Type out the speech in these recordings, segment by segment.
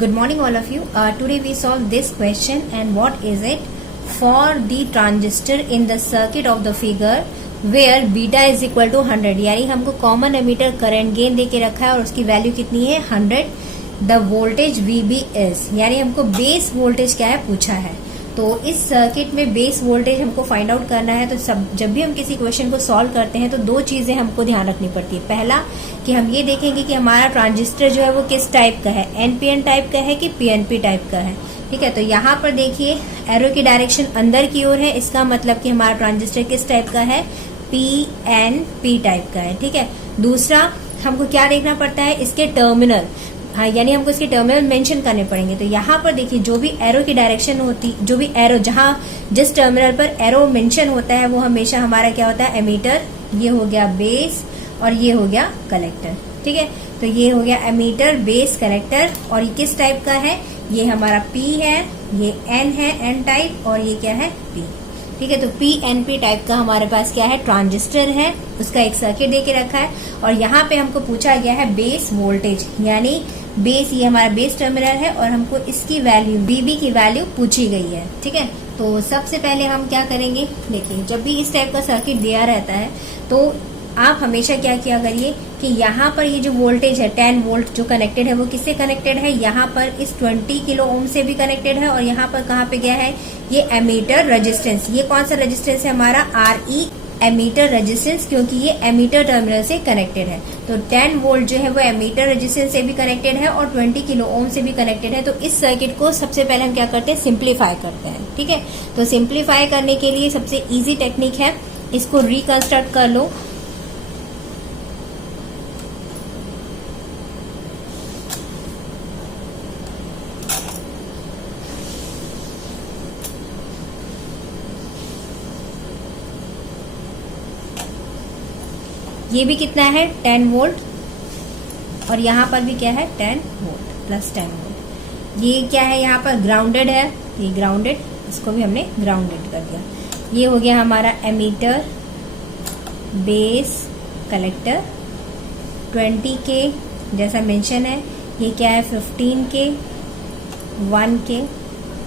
Good morning all of you. Today we solve this question, and what is it? For the transistor in the circuit of the figure where beta is equal to 100, यानी हमको common ammeter current gain दे के रखा है और उसकी value कितनी है 100. The voltage VB is, यानी हमको बेस वोल्टेज क्या है पूछा है. तो इस सर्किट में बेस वोल्टेज हमको फाइंड आउट करना है. तो जब भी हम किसी क्वेश्चन को सॉल्व करते हैं तो दो चीजें हमको ध्यान रखनी पड़ती है. पहला कि हम ये देखेंगे कि हमारा ट्रांजिस्टर जो है वो किस टाइप का है, NPN टाइप का है कि PNP टाइप का है. ठीक है, तो यहाँ पर देखिए एरो की डायरेक्शन अंदर की ओर है, इसका मतलब कि हमारा ट्रांजिस्टर किस टाइप का है, PNP टाइप का है. ठीक है, दूसरा हमको क्या देखना पड़ता है, इसके टर्मिनल. हाँ, यानी हमको इसके टर्मिनल मेंशन करने पड़ेंगे. तो यहाँ पर देखिए जो भी एरो की डायरेक्शन होती, जो भी एरो जहाँ जिस टर्मिनल पर एरो मेंशन होता है वो हमेशा हमारा क्या होता है, एमीटर. ये हो गया बेस और ये हो गया कलेक्टर. ठीक है, तो ये हो गया एमीटर, बेस, कलेक्टर. और ये किस टाइप का है, ये हमारा P है, ये N है, N टाइप, और ये क्या है P. ठीक है, तो PNP टाइप का हमारे पास क्या है, ट्रांजिस्टर है, उसका एक सर्किट दे के रखा है. और यहाँ पे हमको पूछा गया है बेस वोल्टेज, यानी बेस, ये हमारा बेस टर्मिनल है और हमको इसकी वैल्यू VB की वैल्यू पूछी गई है. ठीक है, तो सबसे पहले हम क्या करेंगे, देखिए जब भी इस टाइप का सर्किट दिया रहता है तो आप हमेशा क्या किया करिए कि यहाँ पर ये जो वोल्टेज है 10 वोल्ट जो कनेक्टेड है वो किससे कनेक्टेड है, यहाँ पर इस 20 किलो ओम से भी कनेक्टेड है. और यहाँ पर कहाँ पे गया है, ये एमीटर रेजिस्टेंस. ये कौन सा रेजिस्टेंस है हमारा, RE एमीटर रेजिस्टेंस, क्योंकि ये एमीटर टर्मिनल से कनेक्टेड है. तो 10 वोल्ट जो है वो एमीटर रेजिस्टेंस से भी कनेक्टेड है और 20 किलो ओम से भी कनेक्टेड है. तो इस सर्किट को सबसे पहले हम क्या करते हैं, सिंप्लीफाई करते हैं. ठीक है, तो सिंप्लीफाई करने के लिए सबसे इजी टेक्निक है, इसको रिकंस्ट्रक्ट कर लो. ये भी कितना है 10 वोल्ट और यहाँ पर भी क्या है 10 वोल्ट प्लस 10 वोल्ट. ये क्या है, यहाँ पर ग्राउंडेड है, ये ग्राउंडेड, इसको भी हमने ग्राउंडेड कर दिया. ये हो गया हमारा एमीटर, बेस, कलेक्टर. 20 के जैसा मेंशन है, ये क्या है 15 के, 1 के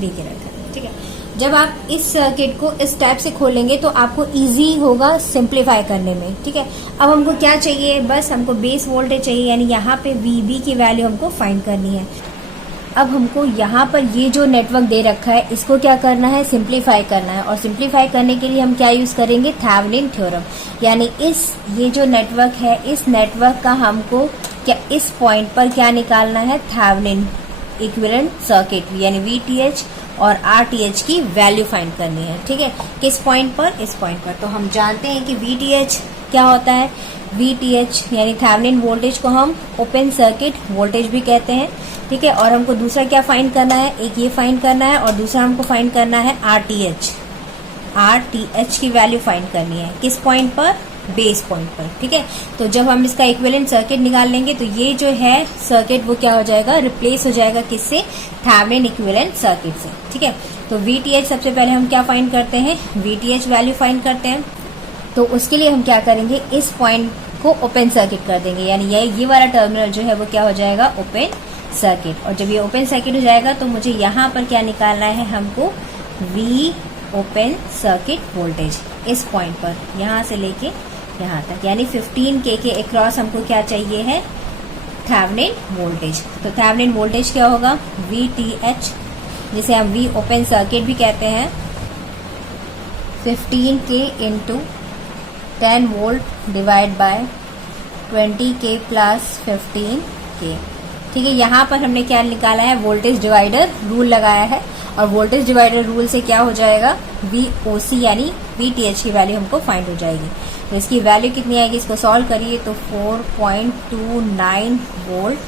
दे के रखा है. ठीक है, जब आप इस सर्किट को इस टाइप से खोलेंगे तो आपको इजी होगा सिंप्लीफाई करने में. ठीक है, अब हमको क्या चाहिए, बस हमको बेस वोल्टेज चाहिए, यानी यहाँ पे VB की वैल्यू हमको फाइंड करनी है. अब हमको यहाँ पर ये जो नेटवर्क दे रखा है इसको क्या करना है, सिंप्लीफाई करना है. और सिंप्लीफाई करने के लिए हम क्या यूज करेंगे, थेवेनिन थ्योरम. यानी ये जो नेटवर्क है, इस नेटवर्क का हमको क्या इस पॉइंट पर क्या निकालना है, थेवेनिन इक्विवेलेंट सर्किट, यानी VTH और RTH की वैल्यू फाइंड करनी है. ठीक है, किस पॉइंट पर, इस पॉइंट पर. तो हम जानते हैं कि VTH क्या होता है, VTH यानी थेवेनिन वोल्टेज को हम ओपन सर्किट वोल्टेज भी कहते हैं. ठीक है, और हमको दूसरा क्या फाइंड करना है, एक ये फाइंड करना है और दूसरा हमको फाइंड करना है RTH की वैल्यू फाइंड करनी है. किस पॉइंट पर, बेस पॉइंट पर. ठीक है, तो जब हम इसका इक्विवेलेंट सर्किट निकाल लेंगे तो ये जो है सर्किट वो क्या हो जाएगा, रिप्लेस हो जाएगा किससे, थेवेनिन इक्विवेलेंट सर्किट से. ठीक है, तो VTH सबसे पहले हम क्या फाइंड करते हैं, VTH वैल्यू फाइंड करते हैं. तो उसके लिए हम क्या करेंगे, इस पॉइंट को ओपन सर्किट कर देंगे, यानी ये वाला टर्मिनल जो है वो क्या हो जाएगा, ओपन सर्किट. और जब ये ओपन सर्किट हो जाएगा तो मुझे यहाँ पर क्या निकालना है, हमको V ओपन सर्किट वोल्टेज इस पॉइंट पर, यहाँ से लेके यहाँ तक, यानी 15K के अक्रॉस हमको क्या चाहिए है, थेवेनिन वोल्टेज. तो थेवेनिन वोल्टेज क्या होगा, VTH, जिसे हम V ओपन सर्किट भी कहते हैं, 15K into 10 volt divide by 20K plus 15K. ठीक है, यहाँ पर हमने क्या निकाला है, वोल्टेज डिवाइडर रूल लगाया है. और वोल्टेज डिवाइडर रूल से क्या हो जाएगा, VOC यानी VTH की वैल्यू हमको फाइंड हो जाएगी. तो इसकी वैल्यू कितनी आएगी, इसको सॉल्व करिए तो 4.29 वोल्ट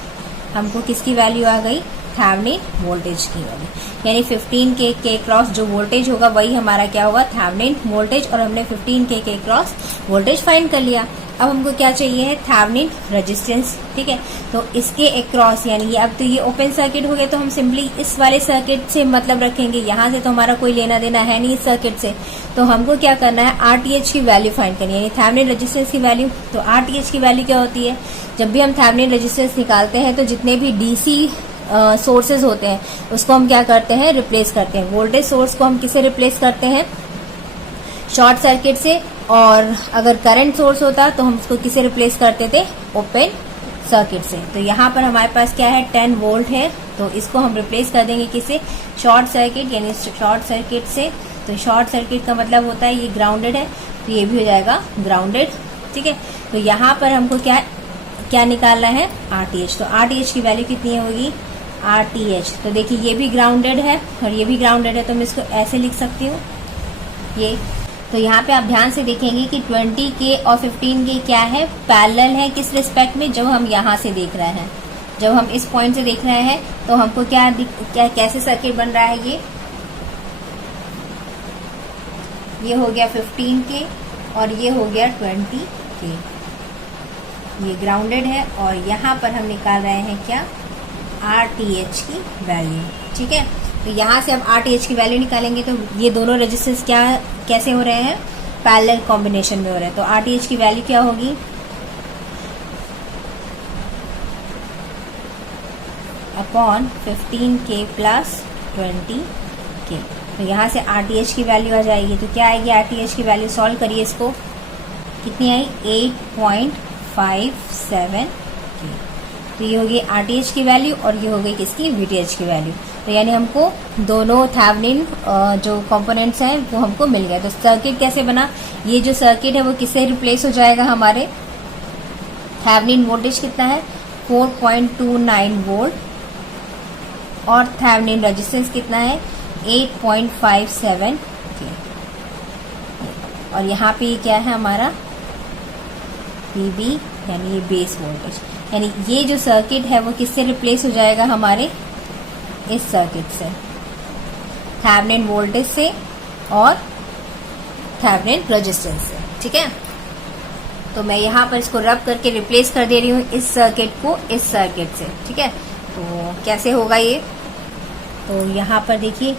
हमको किसकी वैल्यू आ गई, थेवेनिन वोल्टेज की वैल्यू. यानी 15K के क्रॉस जो वोल्टेज होगा वही हमारा क्या होगा, थेवेनिन वोल्टेज. और हमने 15K के क्रॉस वोल्टेज फाइंड कर लिया. अब हमको क्या चाहिए है, थेवेनिन रेजिस्टेंस. ठीक है, तो इसके अक्रॉस, यानी ये अब तो ये ओपन सर्किट हो गया तो हम सिंपली इस वाले सर्किट से मतलब रखेंगे, यहाँ से तो हमारा कोई लेना देना है नहीं इस सर्किट से. तो हमको क्या करना है, RTH की वैल्यू फाइंड करनी है, यानी थेवेनिन रेजिस्टेंस की वैल्यू. तो RTH की वैल्यू क्या होती है, जब भी हम थेवेनिन रेजिस्टेंस निकालते हैं तो जितने भी DC सोर्सेज होते हैं उसको हम क्या करते हैं, रिप्लेस करते हैं। वोल्टेज सोर्स को हम किससे रिप्लेस करते हैं, शॉर्ट सर्किट से, और अगर करंट सोर्स होता तो हम उसको किसे रिप्लेस करते थे, ओपन सर्किट से। तो यहाँ पर हमारे पास क्या है, 10 वोल्ट है, तो इसको हम रिप्लेस कर देंगे किससे, शॉर्ट सर्किट, यानी शॉर्ट सर्किट से। तो शॉर्ट सर्किट का मतलब होता है ये ग्राउंडेड है, तो ये भी हो जाएगा ग्राउंडेड, ठीक है। तो यहाँ पर हमको क्या निकालना है, RTh। तो RTh की वैल्यू कितनी होगी, RTh। तो देखिए ये भी ग्राउंडेड है और ये भी ग्राउंडेड है, तो मैं इसको ऐसे लिख सकती हूँ ये। तो यहाँ पे आप ध्यान से देखेंगे कि 20K और 15K क्या है, पैरेलल है, किस रिस्पेक्ट में, जब हम यहाँ से देख रहे हैं, जब हम इस पॉइंट से देख रहे हैं तो हमको क्या कैसे सर्किट बन रहा है, ये हो गया 15K और ये हो गया 20K, ये ग्राउंडेड है और यहाँ पर हम निकाल रहे हैं क्या, RTh की वैल्यू, ठीक है। तो यहाँ से अब RTh की वैल्यू निकालेंगे तो ये दोनों रेजिस्टेंस कैसे हो रहे हैं, पैरेलल कॉम्बिनेशन में हो रहे हैं। तो RTh की वैल्यू क्या होगी, अपॉन 15K प्लस 20K। तो यहाँ से RTh की वैल्यू आ जाएगी, तो क्या आएगी RTh की वैल्यू, सॉल्व करिए इसको, कितनी आई, 8.57K। तो ये हो गई RTh की वैल्यू और ये हो गई किसकी, VTh की वैल्यू। तो यानी हमको दोनों थेवेनिन जो कंपोनेंट्स हैं वो हमको मिल गए। तो सर्किट कैसे बना, ये जो सर्किट है वो किससे रिप्लेस हो जाएगा, हमारे थेवेनिन वोल्टेज कितना है 4.29 वोल्ट और थेवेनिन रेजिस्टेंस कितना है 8.57 K। और यहाँ पे ये क्या है हमारा PB, यानी ये बेस वोल्टेज, यानी ये जो सर्किट है वो किससे रिप्लेस हो जाएगा, हमारे इस सर्किट से, थेवेनिन वोल्टेज से और थेवेनिन रेजिस्टेंस से, ठीक है। तो मैं यहाँ पर इसको रब करके रिप्लेस कर दे रही हूँ इस सर्किट को इस सर्किट से, ठीक है। तो कैसे होगा ये, तो यहाँ पर देखिए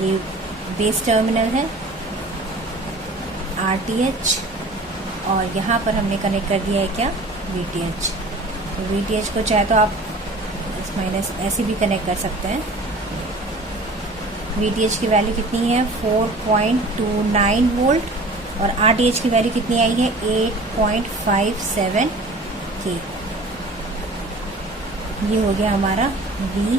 ये बेस टर्मिनल है RTh और यहाँ पर हमने कनेक्ट कर दिया है क्या, VTh। तो VTh को चाहे तो आप इस माइनस ऐसे भी कनेक्ट कर सकते हैं। VTh की वैल्यू कितनी है 4.29 वोल्ट और RTh की वैल्यू कितनी आई है 8.57 K। ये हो गया हमारा VB,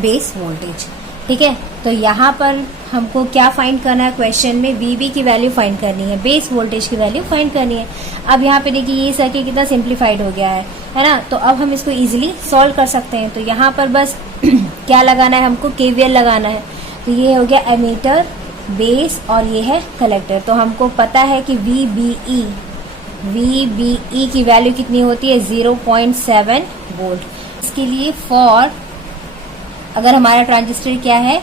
बेस वोल्टेज, ठीक है। तो यहाँ पर हमको क्या फाइंड करना है, क्वेश्चन में VB की वैल्यू फाइंड करनी है, बेस वोल्टेज की वैल्यू फाइंड करनी है। अब यहाँ पे देखिए ये सर्किट कितना सिंप्लीफाइड हो गया है ना। तो अब हम इसको इजीली सॉल्व कर सकते हैं। तो यहाँ पर बस क्या लगाना है, हमको KVL लगाना है। तो ये हो गया एमीटर, बेस और ये है कलेक्टर। तो हमको पता है कि VBE की वैल्यू कितनी होती है 0.7 वोल्ट। इसके लिए फॉर अगर हमारा ट्रांजिस्टर क्या है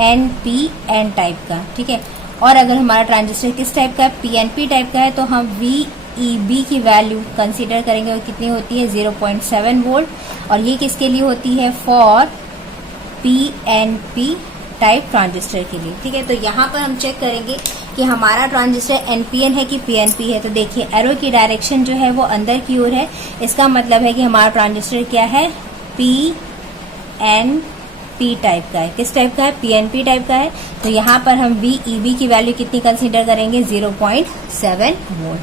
NPN टाइप का, ठीक है, और अगर हमारा ट्रांजिस्टर किस टाइप का है PNP टाइप का है, तो हम VEB की वैल्यू कंसीडर करेंगे, वो कितनी होती है 0.7 वोल्ट। और ये किसके लिए होती है, फॉर PNP टाइप ट्रांजिस्टर के लिए, ठीक है। तो यहाँ पर हम चेक करेंगे कि हमारा ट्रांजिस्टर NPN है कि PNP है। तो देखिए एरो की डायरेक्शन जो है वो अंदर की ओर है, इसका मतलब है कि हमारा ट्रांजिस्टर क्या है PNP टाइप का है। किस टाइप का है, PNP टाइप का है। तो यहाँ पर हम VEB की वैल्यू कितनी कंसीडर करेंगे 0.7 वोल्ट,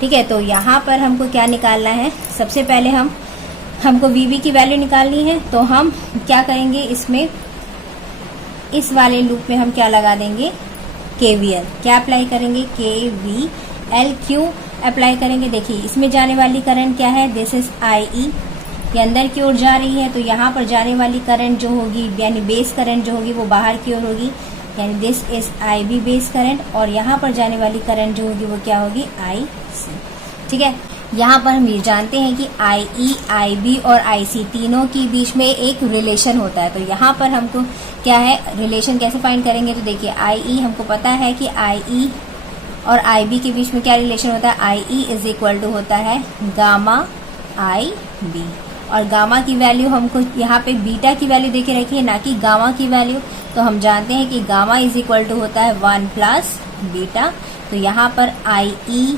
ठीक है। तो यहाँ पर हमको क्या निकालना है, सबसे पहले हमको VB की वैल्यू निकालनी है। तो हम क्या करेंगे, इसमें इस वाले लूप में हम क्या लगा देंगे, KVL। क्या अप्लाई करेंगे, KVL क्यों अप्लाई करेंगे, देखिए इसमें जाने वाली करंट क्या है, दिस इज IE, ये अंदर की ओर जा रही है। तो यहाँ पर जाने वाली करंट जो होगी, यानी बेस करंट जो होगी वो बाहर की ओर होगी, यानी this is IB base current. और यहाँ पर जाने वाली करंट जो होगी वो क्या होगी, IC, ठीक है। यहाँ पर हम ये जानते हैं कि IE, IB और IC तीनों के बीच में एक रिलेशन होता है। तो यहाँ पर हमको क्या है, रिलेशन कैसे फाइंड करेंगे, तो देखिए IE हमको पता है कि IE और IB के बीच में क्या रिलेशन होता है, IE इज इक्वल टू होता है गामा IB। और गामा की वैल्यू हमको यहाँ पे बीटा की वैल्यू देके रखी है, ना कि गामा की वैल्यू। तो हम जानते हैं कि गामा इज इक्वल टू होता है 1 प्लस बीटा। तो यहाँ पर IE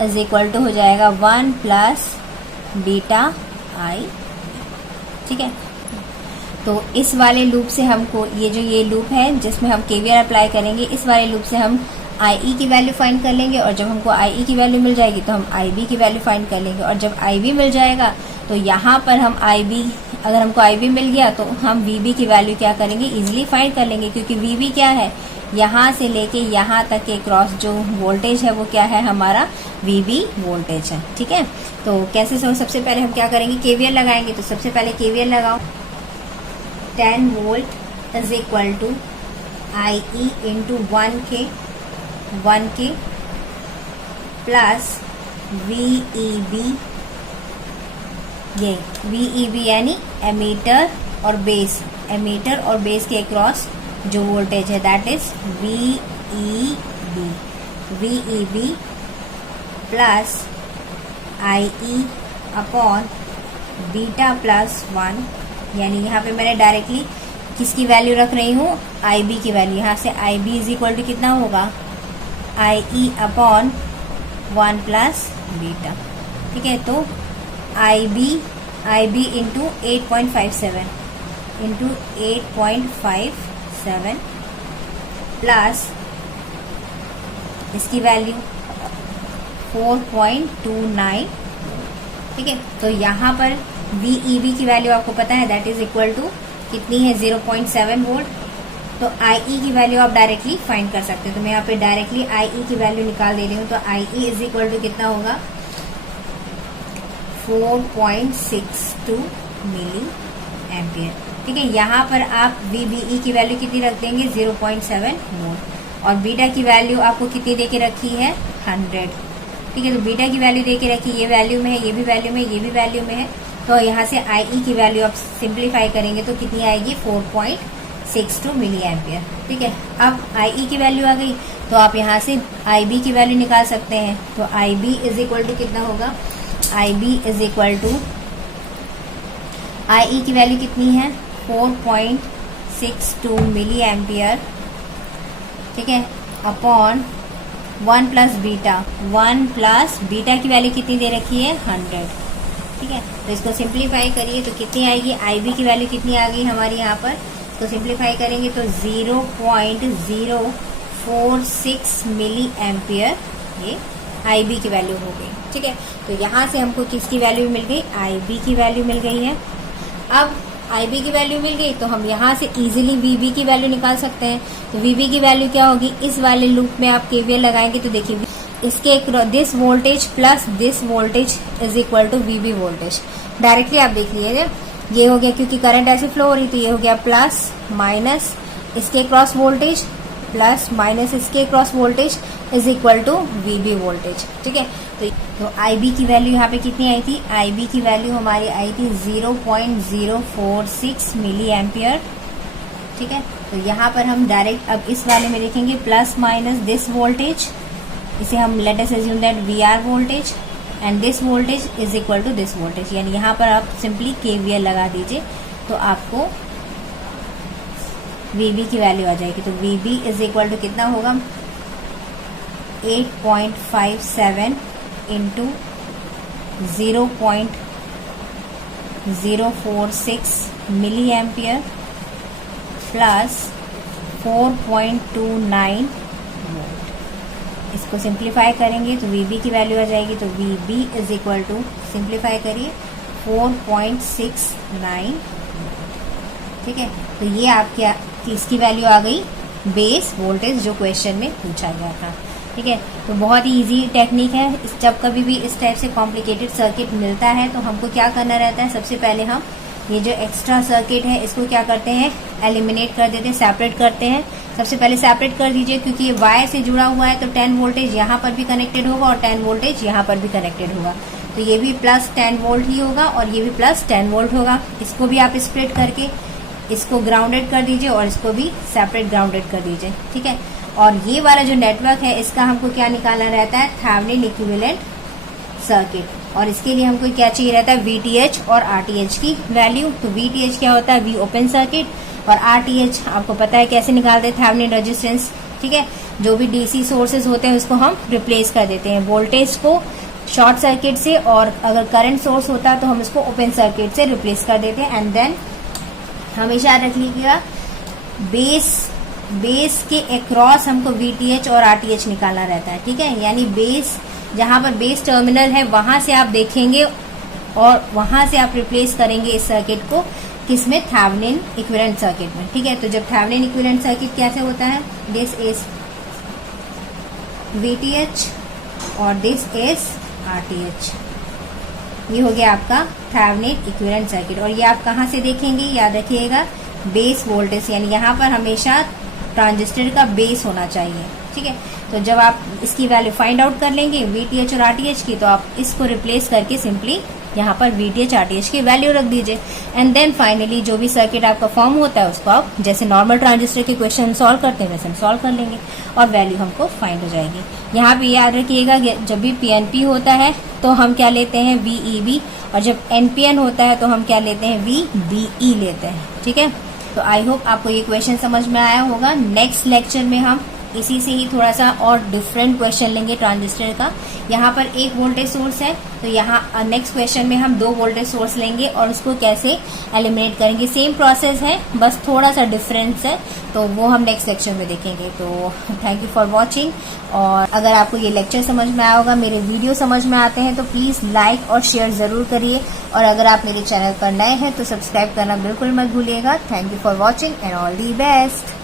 इज इक्वल टू हो जाएगा 1 प्लस बीटा I, ठीक है। तो इस वाले लूप से हमको ये लूप है जिसमें हम केवीएल अप्लाई करेंगे, इस वाले लूप से हम आई की वैल्यू फाइंड कर लेंगे, और जब हमको आई की वैल्यू मिल जाएगी तो हम आई बी की वैल्यू फाइंड कर लेंगे, और जब आई बी मिल जाएगा तो यहाँ पर हम आई बी, अगर हमको आई बी मिल गया तो हम वी बी की वैल्यू क्या करेंगे, इजीली फाइंड कर लेंगे, क्योंकि वी बी क्या है, यहाँ से लेके यहाँ तक के क्रॉस जो वोल्टेज है वो क्या है, हमारा वी बी वोल्टेज है। ठीक है, तो कैसे सबसे पहले हम क्या करेंगे, केवीएल लगाएंगे। तो सबसे पहले केवीएल लगाओ, 10 volt is equal to I E into 1 K plus VEB, ये VEB यानी एमीटर और बेस के अक्रॉस जो वोल्टेज है that is VEB plus IE upon beta plus 1, यानी यहाँ पे मैंने डायरेक्टली किसकी वैल्यू रख रही हूँ, IB की वैल्यू। यहाँ से IB इज इक्वल टू कितना होगा, IE अपॉन 1 प्लस बीटा। ठीक है, तो IB इंटू 8.57 प्लस इसकी वैल्यू 4.29। ठीक है, तो यहाँ पर VEB की वैल्यू आपको पता है दैट इज इक्वल टू कितनी है, 0.7 वोल्ट। तो IE की वैल्यू आप डायरेक्टली फाइंड कर सकते हो, तो मैं यहाँ पे डायरेक्टली IE की वैल्यू निकाल दे रही हूँ। तो IE इज इक्वल टू कितना होगा, 4.62 मिली एम्पियर। ठीक है, यहाँ पर आप VBE की वैल्यू कितनी रख देंगे, 0.7 वोल्ट, और बीटा की वैल्यू आपको कितनी देके रखी है, 100। ठीक है, तो बीटा की वैल्यू देके रखी, ये वैल्यू में है, ये भी वैल्यू में, ये भी वैल्यू में है। तो यहाँ से IE की वैल्यू आप सिंप्लीफाई करेंगे तो कितनी आएगी, 4.62 मिली एम्पियर। ठीक है, अब IE की वैल्यू आ गई तो आप यहाँ से IB की वैल्यू निकाल सकते हैं। तो IB इज इक्वल टू कितना होगा, IB is equal to, IE की वैल्यू कितनी है, 4.62 मिली एम्पियर। ठीक है, अपॉन 1 प्लस बीटा की वैल्यू कितनी दे रखी है, 100। ठीक है, तो इसको सिंप्लीफाई करिए तो कितनी आएगी, IB की वैल्यू कितनी आ गई हमारी यहाँ पर, तो सिंप्लीफाई करेंगे तो 0.046 मिली एम्पियर ये IB की वैल्यू हो गई। ठीक है, तो यहाँ से हमको किसकी वैल्यू मिल गई, IB की वैल्यू मिल गई है। अब IB की वैल्यू मिल गई तो हम यहाँ से इजीली VB की वैल्यू निकाल सकते हैं। तो VB की वैल्यू क्या होगी, इस वाले लूप में आप KVL लगाएंगे तो देखिए इसके this voltage plus this voltage is equal to VB voltage. Directly आप देख लीजिए, ये हो गया क्योंकि करंट ऐसे फ्लो हो रही, तो ये हो गया प्लस माइनस इसके क्रॉस वोल्टेज प्लस माइनस इसके cross voltage is equal to VB voltage. ठीक है, तो IB की वैल्यू यहाँ पे कितनी आई थी, IB की वैल्यू हमारी आई थी 0.046 मिली एम्पियर। ठीक है, तो यहाँ पर हम डायरेक्ट अब इस वाले में देखेंगे प्लस माइनस दिस वोल्टेज, इसे हम let us assume that VR voltage and this voltage is equal to this voltage, यानी यहाँ पर आप सिंपली KVL लगा दीजिए तो आपको VB की वैल्यू आ जाएगी। तो VB इज इक्वल टू कितना होगा, 8.57 into 0.046 milli ampere plus 4.29 volt. इसको सिंप्लीफाई करेंगे तो VB की वैल्यू आ जाएगी। तो VB is equal to, simplify करिए, 4.69। ठीक है, तो ये आपके इसकी वैल्यू आ गई बेस वोल्टेज जो क्वेश्चन में पूछा गया था। ठीक है, तो बहुत ही इजी टेक्निक है। जब कभी भी इस टाइप से कॉम्प्लिकेटेड सर्किट मिलता है तो हमको क्या करना रहता है, सबसे पहले हम ये जो एक्स्ट्रा सर्किट है इसको क्या करते हैं, एलिमिनेट कर देते हैं, सेपरेट करते हैं। सबसे पहले सेपरेट कर दीजिए क्योंकि ये वायर से जुड़ा हुआ है तो 10 वोल्टेज यहाँ पर भी कनेक्टेड होगा और 10 वोल्टेज यहाँ पर भी कनेक्टेड होगा। तो ये भी प्लस 10 वोल्ट ही होगा और ये भी प्लस 10 वोल्ट होगा। इसको भी आप स्प्लिट करके इसको ग्राउंडेड कर दीजिए और इसको भी सेपरेट ग्राउंडेड कर दीजिए। ठीक है, और ये वाला जो नेटवर्क है इसका हमको क्या निकालना रहता है, थेवेनिन इक्विवेलेंट सर्किट, और इसके लिए हमको क्या चाहिए रहता है, VTH और RTH की वैल्यू। तो VTH क्या होता है, V ओपन सर्किट, और RTH आपको पता है कैसे निकालते हैं, थेवेनिन रेजिस्टेंस। ठीक है, जो भी DC सोर्सेज होते हैं उसको हम रिप्लेस कर देते हैं, वोल्टेज को शॉर्ट सर्किट से, और अगर करंट सोर्स होता तो हम इसको ओपन सर्किट से रिप्लेस कर देते हैं। एंड देन हमेशा याद रखिएगा बेस के अक्रॉस हमको VTH और RTH निकालना रहता है, ठीक है। यानी बेस, जहां पर बेस टर्मिनल है वहां से आप देखेंगे और वहां से आप रिप्लेस करेंगे इस सर्किट को किसमें, थेवेनिन इक्विवेलेंट सर्किट में, ठीक है। तो जब थेवेनिन इक्विवेलेंट सर्किट कैसे होता है, दिस इज VTH और दिस इज RTH, ये हो गया आपका थेवेनिन इक्विवेलेंट सर्किट। और ये आप कहां से देखेंगे, याद रखिएगा बेस वोल्टेज, यानी यहाँ पर हमेशा ट्रांजिस्टर का बेस होना चाहिए, ठीक है। तो जब आप इसकी वैल्यू फाइंड आउट कर लेंगे VTH और RTH की, तो आप इसको रिप्लेस करके सिंपली यहाँ पर VTH RTH की वैल्यू रख दीजिए। एंड देन फाइनली जो भी सर्किट आपका फॉर्म होता है उसको आप जैसे नॉर्मल ट्रांजिस्टर के क्वेश्चन सॉल्व करते हैं वैसे हम सॉल्व कर लेंगे और वैल्यू हमको फाइंड हो जाएगी। यहाँ पे याद रखिएगा जब भी PNP होता है तो हम क्या लेते हैं, VEB, और जब NPN होता है तो हम क्या लेते हैं, VBE लेते हैं, ठीक है। तो आई होप आपको ये क्वेश्चन समझ में आया होगा। नेक्स्ट लेक्चर में हम इसी से ही थोड़ा सा और डिफरेंट क्वेश्चन लेंगे ट्रांजिस्टर का। यहाँ पर एक वोल्टेज सोर्स है, तो यहाँ नेक्स्ट क्वेश्चन में हम 2 वोल्टेज सोर्स लेंगे और उसको कैसे एलिमिनेट करेंगे। सेम प्रोसेस है, बस थोड़ा सा डिफरेंस है, तो वो हम नेक्स्ट लेक्चर में देखेंगे। तो थैंक यू फॉर वॉचिंग। और अगर आपको ये लेक्चर समझ में आया होगा, मेरे वीडियो समझ में आते हैं, तो प्लीज लाइक और शेयर जरूर करिए। और अगर आप मेरे चैनल पर नए हैं तो सब्सक्राइब करना बिल्कुल मत भूलिएगा। Thank you for watching and all the best.